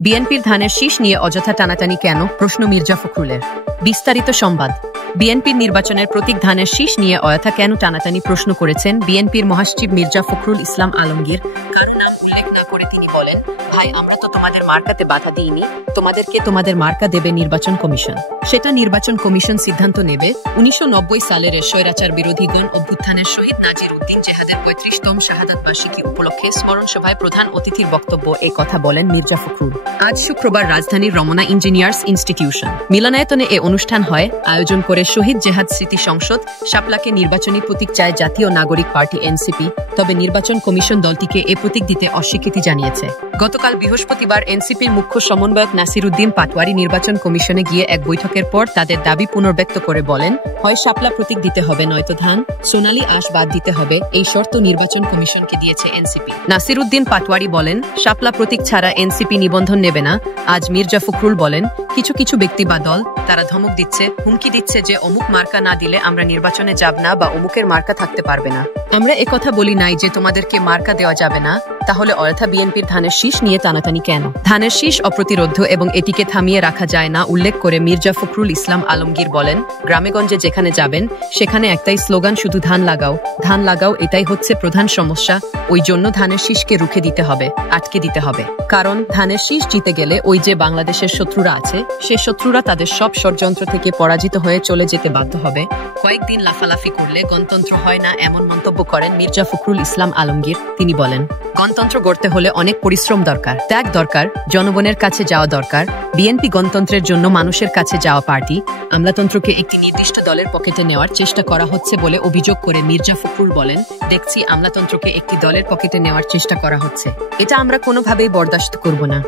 বিএনপির ধানের শীষ নিয়ে অযথা টানাটানি কেন, প্রশ্ন মির্জা ফখরুলের। বিস্তারিত সংবাদ। বিএনপির নির্বাচনের প্রতীক ধানের শীষ নিয়ে অযথা কেন টানাটানি প্রশ্ন করেছেন বিএনপির মহাসচিব মির্জা ফখরুল ইসলাম আলমগীর। কারো নাম উল্লেখ না করে তিনি বলেন, ভাই, আমরা তো তোমাদের মার্কাতে বাধা দিইনি, তোমাদেরকে তোমাদের মার্কা দেবে নির্বাচন কমিশন। সেটা নির্বাচন কমিশন সিদ্ধান্ত নেবে। 1990 সালের স্বৈরাচার বিরোধী গণ অভ্যুত্থানের শহীদ নাজির উদ্দিন জেহাদের 35তম শাহাদাত বার্ষিকী উপলক্ষে স্মরণ সভায় প্রধান অতিথির বক্তব্য এ কথা বলেন মির্জা ফখরুল। আজ শুক্রবার রাজধানীর রমনা ইঞ্জিনিয়ার্স ইনস্টিটিউশন মিলনায়তনে এ অনুষ্ঠান হয়। আয়োজন করে শহীদ জেহাদ স্মৃতি সংসদ। শাপলাকে নির্বাচনী প্রতীক চায় জাতীয় নাগরিক পার্টি এনসিপি, তবে নির্বাচন কমিশন দলটিকে এ প্রতীক দিতে অস্বীকৃতি জানিয়েছে। গতকাল বৃহস্পতিবার এনসিপির মুখ্য সমন্বয়ক নাসিরউদ্দিন পাটোয়ারি নির্বাচন কমিশনে গিয়ে এক বৈঠকের পর তাদের দাবি পুনর্ব্যক্ত করে বলেন, হয় শাপলা প্রতীক দিতে হবে, নয়তো ধান সোনালী আঁশ বাদ দিতে হবে। এই শর্ত নির্বাচন কমিশনকে দিয়েছে এনসিপি। নাসিরউদ্দিন পাটোয়ারি বলেন, শাপলা প্রতীক ছাড়া এনসিপি নিবন্ধন নেবে না। আজ মির্জা ফখরুল বলেন, কিছু কিছু ব্যক্তি বা দল তারা ধমক দিচ্ছে, হুমকি দিচ্ছে যে অমুক মার্কা না দিলে আমরা নির্বাচনে যাব না বা অমুকের মার্কা থাকতে পারবে না। আমরা একথা বলি নাই যে তোমাদেরকে মার্কা দেওয়া যাবে না। তাহলে অযথা বিএনপির ধানের শীষ নিয়ে টানাটানি কেন? ধানের শীষ অপ্রতিরোধ্য এবং এটিকে থামিয়ে রাখা যায় না উল্লেখ করে মির্জা ফখরুল ইসলাম আলমগীর বলেন, গ্রামেগঞ্জে যেখানে যাবেন সেখানে একটাই স্লোগান, শুধু ধান লাগাও, ধান লাগাও, এটাই হচ্ছে প্রধান সমস্যা। ওই জন্য ধানের শীষকে রুখে দিতে হবে, আটকে দিতে হবে। কারণ ধানের শীষ জিতে গেলে ওই যে বাংলাদেশের শত্রুরা আছে, সে শত্রুরা তাদের সব ষড়যন্ত্র থেকে পরাজিত হয়ে চলে যেতে বাধ্য হবে। কয়েকদিন লাফালাফি করলে গণতন্ত্র হয় না, এমন মন্তব্য করেন মির্জা ফখরুল ইসলাম আলমগীর। তিনি বলেন, গণতন্ত্র গড়তে হলে অনেক পরিশ্রম দরকার, ত্যাগ দরকার, জনগণের কাছে যাওয়া দরকার। বিএনপি গণতন্ত্রের জন্য মানুষের কাছে যাওয়া পার্টি। আমলাতন্ত্রকে একটি নির্দিষ্ট দলের পকেটে নেওয়ার চেষ্টা করা হচ্ছে বলে অভিযোগ করে মির্জা ফখরুল বলেন, দেখছি আমলাতন্ত্রকে একটি দলের পকেটে নেওয়ার চেষ্টা করা হচ্ছে। এটা আমরা কোনোভাবেই বরদাস্ত করব না।